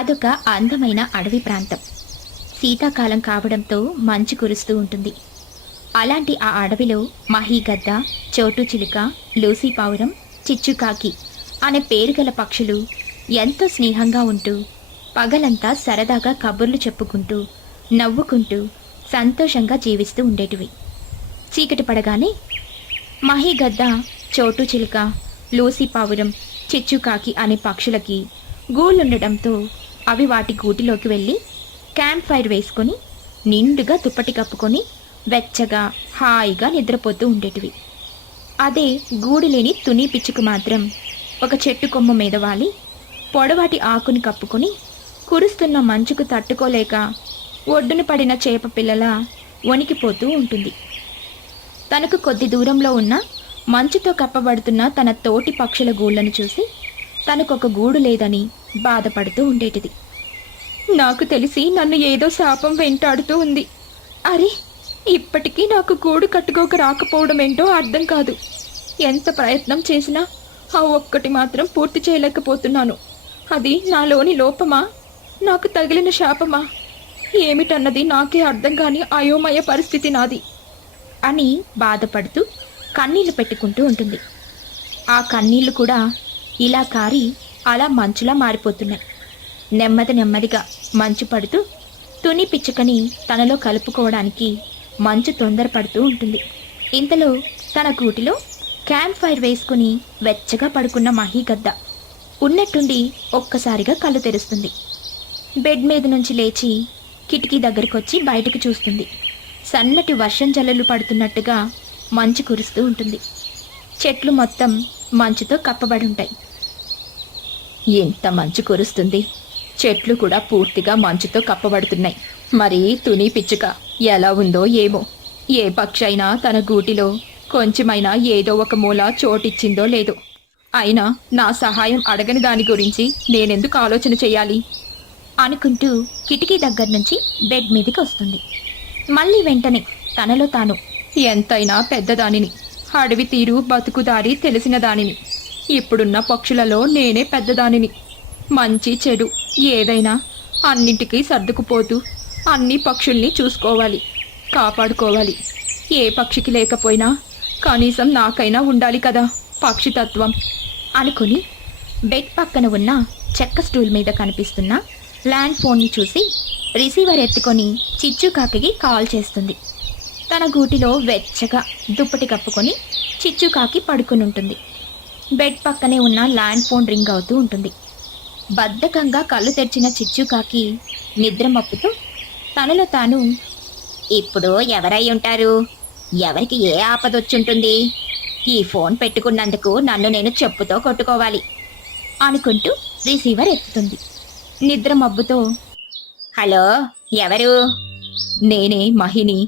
అదొక అందమైన అడవి ప్రాంతం. శీతాకాలం కావడంతో మంచు కురుస్తూ ఉంటుంది. అలాంటి ఆ అడవిలో మహీగద్ద, చోటు చిలుక, లూసీ పావురం, చిచ్చుకాకి అనే పేరుగల పక్షులు ఎంతో స్నేహంగా ఉంటూ పగలంతా సరదాగా కబుర్లు చెప్పుకుంటూ నవ్వుకుంటూ సంతోషంగా జీవిస్తూ ఉండేటివి. చీకటి పడగానే మహీగద్ద, చోటు చిలుక, లూసీ పావురం, చిచ్చుకాకి అనే పక్షులకి గూళ్ళుండటంతో అవి వాటి గూటిలోకి వెళ్ళి క్యాంప్ ఫైర్ వేసుకొని నిండుగా దుప్పటి కప్పుకొని వెచ్చగా హాయిగా నిద్రపోతూ ఉండేటివి. అదే గూడు లేని తుని పిచ్చుకు మాత్రం ఒక చెట్టు కొమ్మ మీద వాలి పొడవాటి ఆకుని కప్పుకొని కురుస్తున్న మంచుకు తట్టుకోలేక ఒడ్డున పడిన చేప పిల్లలా వణికిపోతూ ఉంటుంది. తనకు కొద్ది దూరంలో ఉన్న మంచుతో కప్పబడుతున్న తన తోటి పక్షుల గూళ్ళను చూసి తనకొక గూడు లేదని బాధపడుతూ ఉండేటిది. నాకు తెలిసి నన్ను ఏదో శాపం వెంటాడుతూ ఉంది. అరే, ఇప్పటికీ నాకు గూడు కట్టుకోక రాకపోవడం ఏంటో అర్థం కాదు. ఎంత ప్రయత్నం చేసినా ఆ ఒక్కటి మాత్రం పూర్తి చేయలేకపోతున్నాను. అది నాలోని లోపమా, నాకు తగిలిన శాపమా, ఏమిటన్నది నాకే అర్థం కాని అయోమయ పరిస్థితి నాది అని బాధపడుతూ కన్నీళ్లు పెట్టుకుంటూ ఉంటుంది. ఆ కన్నీళ్లు కూడా ఇలా కారి అలా మంచులా మారిపోతున్నాయి. నెమ్మదిగా మంచు పడుతూ తుని పిచ్చుకని తనలో కలుపుకోవడానికి మంచు తొందరపడుతూ ఉంటుంది. ఇంతలో తన గూటిలో క్యాంప్ ఫైర్ వేసుకుని వెచ్చగా పడుకున్న మహీగద్ద ఉన్నట్టుండి ఒక్కసారిగా కళ్ళు తెరుస్తుంది. బెడ్ మీద నుంచి లేచి కిటికీ దగ్గరికొచ్చి బయటకు చూస్తుంది. సన్నటి వర్షం జల్లులు పడుతున్నట్టుగా మంచు కురుస్తూ ఉంటుంది. చెట్లు మొత్తం మంచుతో కప్పబడి ఉంటాయి. ఎంత మంచు కురుస్తుంది, చెట్లు కూడా పూర్తిగా మంచుతో కప్పబడుతున్నాయి. మరి తుని పిచ్చుక ఎలా ఉందో ఏమో. ఏ పక్షి అయినా తన గూటిలో కొంచెమైనా ఏదో ఒక మూల చోటిచ్చిందో లేదో. అయినా నా సహాయం అడగని దాని గురించి నేనెందుకు ఆలోచన చెయ్యాలి అనుకుంటూ కిటికీ దగ్గర నుంచి బెడ్ మీదకి వస్తుంది. మళ్ళీ వెంటనే తనలో తాను, ఎంతైనా పెద్దదానిని, అడవి తీరు బతుకుదారి తెలిసిన దానిని, ఇప్పుడున్న పక్షులలో నేనే పెద్దదానిని. మంచి చెడు ఏదైనా అన్నింటికీ సర్దుకుపోతూ అన్ని పక్షుల్ని చూసుకోవాలి, కాపాడుకోవాలి. ఏ పక్షికి లేకపోయినా కనీసం నాకైనా ఉండాలి కదా పక్షితత్వం అనుకుని బెడ్ పక్కన ఉన్న చెక్క స్టూల్ మీద కనిపిస్తున్న ల్యాండ్ ఫోన్ని చూసి రిసీవర్ ఎత్తుకొని చిచ్చుకాకి కాల్ చేస్తుంది. తన గూటిలో వెచ్చగా దుప్పటి కప్పుకొని చిచ్చుకాకి పడుకుని ఉంటుంది. బెడ్ పక్కనే ఉన్న ల్యాండ్ ఫోన్ రింగ్ అవుతూ ఉంటుంది. బద్ధకంగా కళ్ళు తెరిచిన చిచ్చుకాకి నిద్రమప్పుతూ తనలో తాను, ఇప్పుడు ఎవరై ఉంటారు, ఎవరికి ఏ ఆపదొచ్చుంటుంది, ఈ ఫోన్ పెట్టుకున్నందుకు నన్ను నేను చెప్పుతో కొట్టుకోవాలి అనుకుంటూ రిసీవర్ ఎత్తుతుంది. నిద్ర మబ్బుతో, హలో ఎవరు? నేనే మహిని.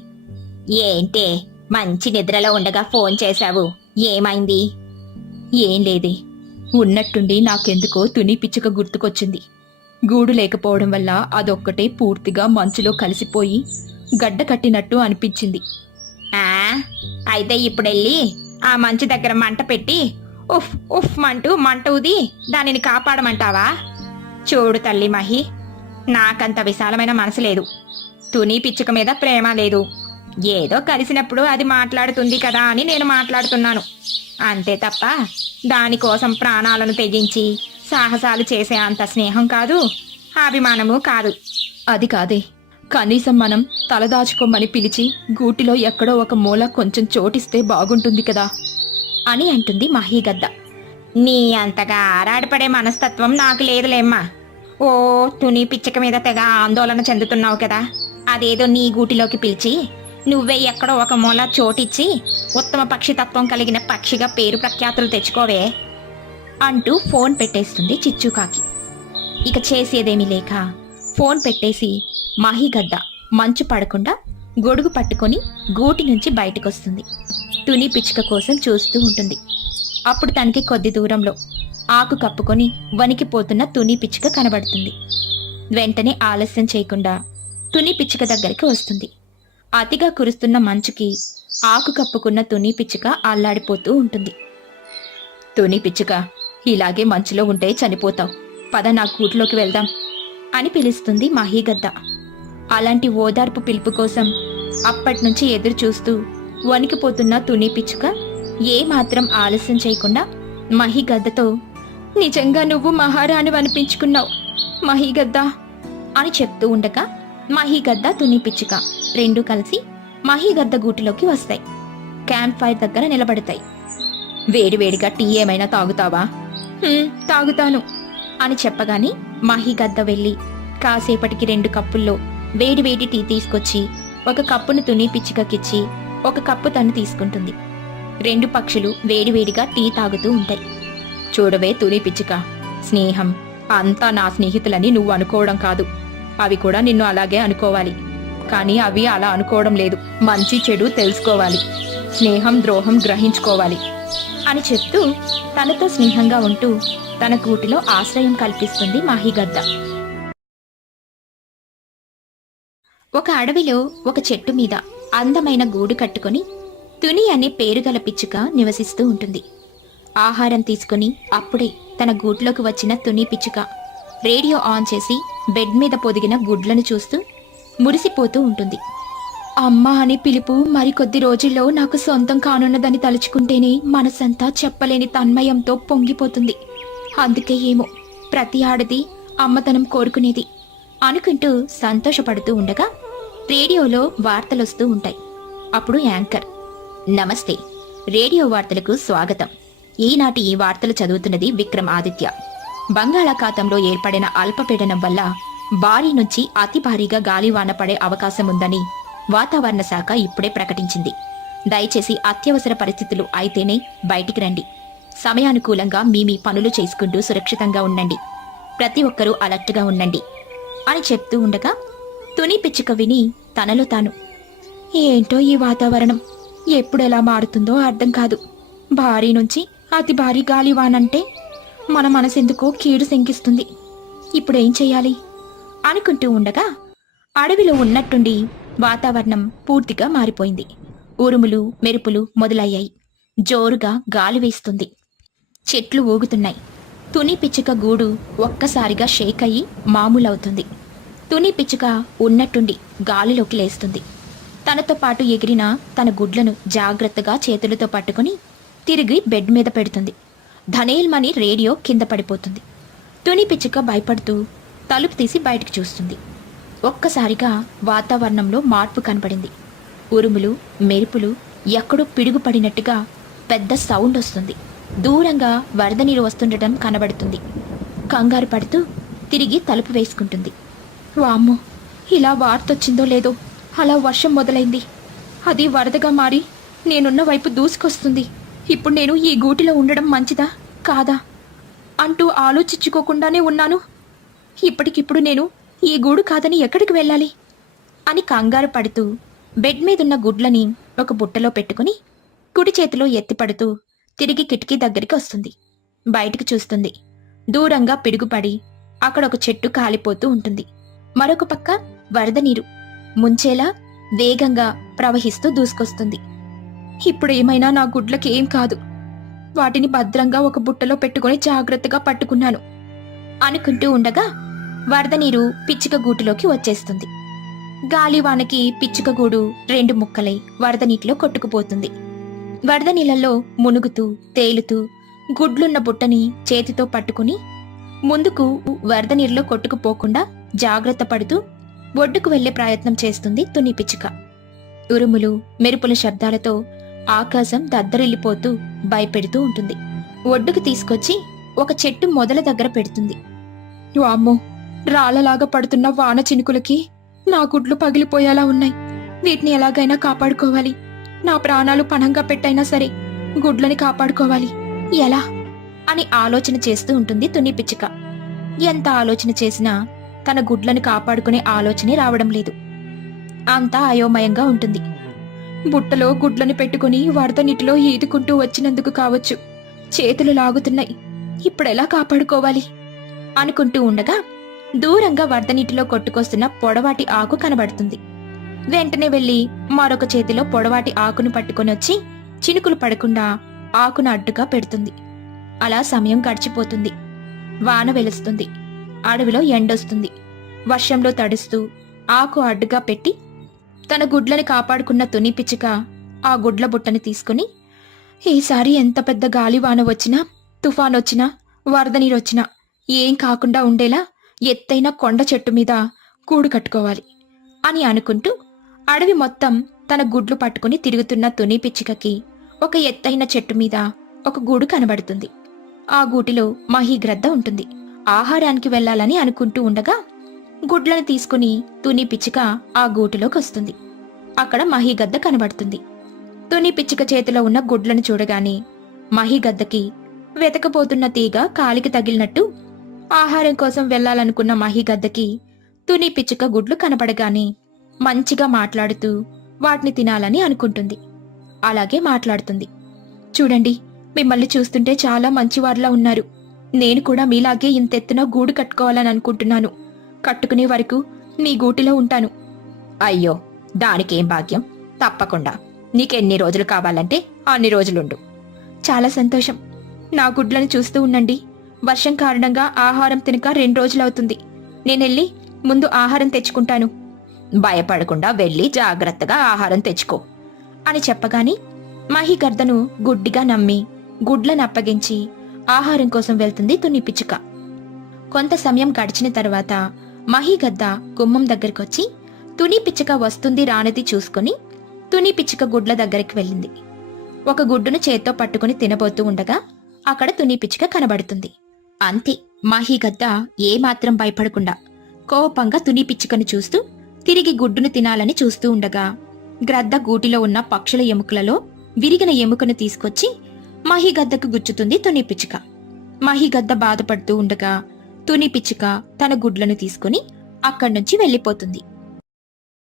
ఏంటే మంచి నిద్రలో ఉండగా ఫోన్ చేశావు, ఏమైంది? ఏం లేదే, ఉన్నట్టుండి నాకెందుకో తుని పిచ్చుక గుర్తుకొచ్చింది. గూడు లేకపోవడం వల్ల అదొక్కటే పూర్తిగా మంచులో కలిసిపోయి గడ్డ కట్టినట్టు అనిపించింది. అయితే ఇప్పుడెళ్ళి ఆ మంచు దగ్గర మంట పెట్టి ఉఫ్ ఉఫ్ మంటూ మంట ఊది దానిని కాపాడమంటావా? చూడు తల్లి మహి, నాకంత విశాలమైన మనసు లేదు. తుని పిచ్చుక మీద ప్రేమ లేదు. ఏదో కలిసినప్పుడు అది మాట్లాడుతుంది కదా అని నేను మాట్లాడుతున్నాను అంతే తప్ప దానికోసం ప్రాణాలను తెగించి సాహసాలు చేసే అంత స్నేహం కాదు, అభిమానము కాదు. అది కాదే, కనీసం మనం తలదాచుకోమని పిలిచి గూటిలో ఎక్కడో ఒక మూల కొంచెం చోటిస్తే బాగుంటుంది కదా అని అంటుంది మహీగద్ద. నీ అంతగా ఆరాడిపడే మనస్తత్వం నాకు లేదులేమ్మా. ఓ తుని పిచ్చక మీద తెగ ఆందోళన చెందుతున్నావు కదా, అదేదో నీ గూటిలోకి పిలిచి నువ్వే ఎక్కడో ఒక మూల చోటిచ్చి ఉత్తమ పక్షితత్వం కలిగిన పక్షిగా పేరు ప్రఖ్యాతులు తెచ్చుకోవే అంటూ ఫోన్ పెట్టేస్తుంది చిచ్చుకాకి. ఇక చేసేదేమీ లేక ఫోన్ పెట్టేసి మహీగద్ద మంచు పడకుండా గొడుగు పట్టుకొని గూటి నుంచి బయటకొస్తుంది. తుని పిచ్చుక కోసం చూస్తూ ఉంటుంది. అప్పుడు తనకి కొద్ది దూరంలో ఆకు కప్పుకొని వణికిపోతున్న తుని పిచ్చుక కనబడుతుంది. వెంటనే ఆలస్యం చేయకుండా తుని పిచ్చుక దగ్గరికి వస్తుంది. అతిగా కురుస్తున్న మంచుకి ఆకు కప్పుకున్న తుని పిచ్చుక అల్లాడిపోతూ ఉంటుంది. తుని పిచ్చుక, ఇలాగే మంచులో ఉంటే చనిపోతావు, పద నా గూట్లోకి వెళ్దాం అని పిలుస్తుంది మహీగద్ద. అలాంటి ఓదార్పు పిలుపు కోసం అప్పట్నుంచి ఎదురు చూస్తూ వణికిపోతున్న తుని పిచ్చుక ఏమాత్రం ఆలస్యం చేయకుండా మహీగద్దతో, నిజంగా నువ్వు మహారాణి అనిపించుకున్నావు మహీగద్ద అని చెప్తూ ఉండగా మహీగద్ద తుని పిచ్చుక రెండూ కలిసి మహీగద్ద గూటిలోకి వస్తాయి. క్యాంప్ ఫైర్ దగ్గర నిలబడతాయి. వేడివేడిగా టీ ఏమైనా తాగుతావా? తాగుతాను అని చెప్పగానే మహీగద్ద వెళ్ళి కాసేపటికి 2 కప్పుల్లో వేడివేడి టీ తీసుకొచ్చి ఒక కప్పును తుని పిచ్చుకకిచ్చి ఒక కప్పు తను తీసుకుంటుంది. 2 పక్షులు వేడివేడిగా టీ తాగుతూ ఉంటాయి. చూడవే తుని పిచ్చుక, స్నేహం అంతా నా స్నేహితులని నువ్వు అనుకోవడం కాదు, అవి కూడా నిన్ను అలాగే అనుకోవాలి. కానీ అవి అలా అనుకోవడం లేదు. మంచి చెడు తెలుసుకోవాలి, స్నేహం ద్రోహం గ్రహించుకోవాలి అని చెప్తూ తనతో స్నేహంగా ఉంటూ తన గూటిలో ఆశ్రయం కల్పిస్తుంది మహీగద్ద. ఒక అడవిలో ఒక చెట్టు మీద అందమైన గూడు కట్టుకుని తుని అనే పేరుగల పిచ్చుక నివసిస్తూ ఉంటుంది. ఆహారం తీసుకుని అప్పుడే తన గూట్లోకి వచ్చిన తుని పిచ్చుక రేడియో ఆన్ చేసి బెడ్ మీద పొదిగిన గుడ్లను చూస్తూ మురిసిపోతూ ఉంటుంది. అమ్మ అని పిలుపు మరికొద్ది రోజుల్లో నాకు సొంతం కానున్నదని తలుచుకుంటేనే మనసంతా చెప్పలేని తన్మయంతో పొంగిపోతుంది. అందుకే ఏమో ప్రతి ఆడది అమ్మతనం కోరుకునేది అనుకుంటూ సంతోషపడుతూ ఉండగా రేడియోలో వార్తలొస్తూ ఉంటాయి. అప్పుడు యాంకర్, నమస్తే, రేడియో వార్తలకు స్వాగతం. ఈనాటి ఈ వార్తలు చదువుతున్నది విక్రమ్ ఆదిత్య. బంగాళాఖాతంలో ఏర్పడిన అల్పపీడనం వల్ల భారీ నుంచి అతి భారీగా గాలివాన పడే అవకాశం ఉందని వాతావరణ శాఖ ఇప్పుడే ప్రకటించింది. దయచేసి అత్యవసర పరిస్థితులు అయితేనే బయటికి రండి. సమయానుకూలంగా మీ పనులు చేసుకుంటూ సురక్షితంగా ఉండండి. ప్రతి ఒక్కరూ అలర్ట్గా ఉండండి అని చెప్తూ ఉండగా తుని పిచ్చుక విని తనలో తాను, ఏంటో ఈ వాతావరణం ఎప్పుడెలా మారుతుందో అర్థం కాదు. భారీ నుంచి అతి భారీ గాలివానంటే మన మనసెందుకో కీడు శంకిస్తుంది. ఇప్పుడేం చెయ్యాలి అనుకుంటూ ఉండగా అడవిలో ఉన్నట్టుండి వాతావరణం పూర్తిగా మారిపోయింది. ఉరుములు మెరుపులు మొదలయ్యాయి. జోరుగా గాలి వేస్తుంది. చెట్లు ఊగుతున్నాయి. తుని పిచ్చుక గూడు ఒక్కసారిగా షేక్ అయ్యి మామూలవుతుంది. తుని పిచ్చుక ఉన్నట్టుండి గాలిలోకి లేస్తుంది. తనతో పాటు ఎగిరిన తన గుడ్లను జాగ్రత్తగా చేతులతో పట్టుకుని తిరిగి బెడ్ మీద పెడుతుంది. ధనేల్మని రేడియో కింద పడిపోతుంది. తుని పిచ్చుక భయపడుతూ తలుపు తీసి బయటకు చూస్తుంది. ఒక్కసారిగా వాతావరణంలో మార్పు కనపడింది. ఉరుములు మెరుపులు, ఎక్కడో పిడుగుపడినట్టుగా పెద్ద సౌండ్ వస్తుంది. దూరంగా వరద నీరు వస్తుండటం కనబడుతుంది. కంగారు పడుతూ తిరిగి తలుపు వేసుకుంటుంది. వామ్మో, ఇలా వార్తొచ్చిందో లేదో, అలా వర్షం మొదలైంది. అది వరదగా మారి నేనున్న వైపు దూసుకొస్తుంది. ఇప్పుడు నేను ఈ గూటిలో ఉండడం మంచిదా కాదా అంటూ ఆలోచించుకోకుండానే ఉన్నాను. ఇప్పటికిప్పుడు నేను ఈ గూడు కాదని ఎక్కడికి వెళ్ళాలి అని కంగారు పడుతూ బెడ్ మీదున్న గుడ్లని ఒక బుట్టలో పెట్టుకుని కుడి చేతిలో ఎత్తిపడుతూ తిరిగి కిటికీ దగ్గరికి వస్తుంది. బయటికి చూస్తుంది. దూరంగా పిడుగుపడి అక్కడ ఒక చెట్టు కాలిపోతూ ఉంటుంది. మరొక పక్క వరద నీరు ముంచేలా వేగంగా ప్రవహిస్తూ దూసుకొస్తుంది. ఇప్పుడు ఏమైనా నా గుడ్లకి ఏం కాదు. వాటిని భద్రంగా ఒక బుట్టలో పెట్టుకుని జాగ్రత్తగా పట్టుకున్నాను అనుకుంటూ ఉండగా వరద నీరు పిచ్చుక గూటిలోకి వచ్చేస్తుంది. గాలివానకి పిచ్చుక గూడు 2 ముక్కలై వరద నీటిలో కొట్టుకుపోతుంది. వరద నీళ్ళల్లో మునుగుతూ తేలుతూ గుడ్లున్న బుట్టని చేతితో పట్టుకుని ముందుకు వరద నీరులో కొట్టుకుపోకుండా జాగ్రత్త పడుతూ ఒడ్డుకు వెళ్లే ప్రయత్నం చేస్తుంది తుని పిచ్చుక. ఉరుములు మెరుపుల శబ్దాలతో ఆకాశం దద్దరిల్లిపోతూ భయపెడుతూ ఉంటుంది. ఒడ్డుకు తీసుకొచ్చి ఒక చెట్టు మొదల దగ్గర పెడుతుంది. వామ్మో, రాళ్లలాగా పడుతున్న వాన చినుకులకి నా గుడ్లు పగిలిపోయేలా ఉన్నాయి. వీటిని ఎలాగైనా కాపాడుకోవాలి. నా ప్రాణాలు పణంగా పెట్టైనా సరే గుడ్లని కాపాడుకోవాలి. ఎలా అని ఆలోచన చేస్తూ ఉంటుంది తుని పిచ్చుక. ఎంత ఆలోచన చేసినా తన గుడ్లను కాపాడుకునే ఆలోచనే రావడం లేదు. అంతా అయోమయంగా ఉంటుంది. బుట్టలో గుడ్లను పెట్టుకుని వరద నీటిలో ఈదుకుంటూ వచ్చినందుకు కావచ్చు చేతులు లాగుతున్నాయి. ఇప్పుడెలా కాపాడుకోవాలి అనుకుంటూ ఉండగా దూరంగా వరద నీటిలో కొట్టుకొస్తున్న పొడవాటి ఆకు కనబడుతుంది. వెంటనే వెళ్లి మరొక చేతిలో పొడవాటి ఆకును పట్టుకొని వచ్చి చినుకులు పడకుండా ఆకును అడ్డుగా పెడుతుంది. అలా సమయం గడిచిపోతుంది. వాన వెలుస్తుంది. అడవిలో ఎండొస్తుంది. వర్షంలో తడుస్తూ ఆకు అడ్డుగా పెట్టి తన గుడ్లని కాపాడుకున్న తుని పిచ్చుక ఆ గుడ్ల బుట్టని తీసుకుని, ఈసారి ఎంత పెద్ద గాలివాన వచ్చినా, తుఫానొచ్చినా, వరద నీరొచ్చినా ఏం కాకుండా ఉండేలా ఎత్తైన కొండ చెట్టు మీద గూడు కట్టుకోవాలి అని అనుకుంటూ అడవి మొత్తం తన గుడ్లు పట్టుకుని తిరుగుతున్న తుని పిచ్చుకకి ఒక ఎత్తైన చెట్టు మీద ఒక గూడు కనబడుతుంది. ఆ గూటిలో మహీగ్రద్ద ఉంటుంది. ఆహారానికి వెళ్లాలని అనుకుంటూ ఉండగా గుడ్లను తీసుకుని తుని పిచ్చుక ఆ గూటిలోకి వస్తుంది. అక్కడ మహీగద్ద కనబడుతుంది. తుని పిచ్చుక చేతిలో ఉన్న గుడ్లను చూడగానే మహీగద్దకి వెతకపోతున్న తీగ కాలికి తగిలినట్టు ఆహారం కోసం వెళ్లాలనుకున్న మహీగద్దకి తుని పిచ్చుక గుడ్లు కనపడగానే మంచిగా మాట్లాడుతూ వాటిని తినాలని అనుకుంటుంది. అలాగే మాట్లాడుతుంది. చూడండి, మిమ్మల్ని చూస్తుంటే చాలా మంచివారిలా ఉన్నారు. నేను కూడా మీలాగే ఇంతెత్తున గూడు కట్టుకోవాలని అనుకుంటున్నాను. కట్టుకునే వరకు నీ గూటిలో ఉంటాను. అయ్యో, దానికేం భాగ్యం. తప్పకుండా నీకెన్ని రోజులు కావాలంటే అన్ని రోజులుండు. చాలా సంతోషం. నా గుడ్లను చూస్తూ ఉండండి. వర్షం కారణంగా ఆహారం తినక 2 రోజులవుతుంది. నేనెళ్ళి ముందు ఆహారం తెచ్చుకుంటాను. భయపడకుండా వెళ్ళి జాగ్రత్తగా ఆహారం తెచ్చుకో అని చెప్పగానే మహీగర్దను గుడ్డిగా నమ్మి గుడ్లను అప్పగించి ఆహారం కోసం వెళ్తుంది తుని పిచ్చుక. కొంత సమయం గడిచిన తరువాత మహీగద్ద గుమ్మం దగ్గరికొచ్చి తుని పిచ్చుక వస్తుంది రానిది చూసుకుని తుని పిచ్చుక గుడ్ల దగ్గరికి వెళ్ళింది. ఒక గుడ్డును చేత్తో పట్టుకుని తినబోతూ ఉండగా అక్కడ తుని పిచ్చుక కనబడుతుంది. అంతే, మహీగద్ద ఏమాత్రం భయపడకుండా కోపంగా తుని పిచ్చుకను చూస్తూ తిరిగి గుడ్డును తినాలని చూస్తూ ఉండగా గ్రద్ద గూటిలో ఉన్న పక్షుల ఎముకలలో విరిగిన ఎముకను తీసుకొచ్చి మహీగద్దకు గుచ్చుతుంది తుని పిచ్చుక. మహీగద్ద బాధపడుతూ ఉండగా తుని పిచ్చుక తన గుడ్లను తీసుకుని అక్కడ్నుంచి వెళ్ళిపోతుంది.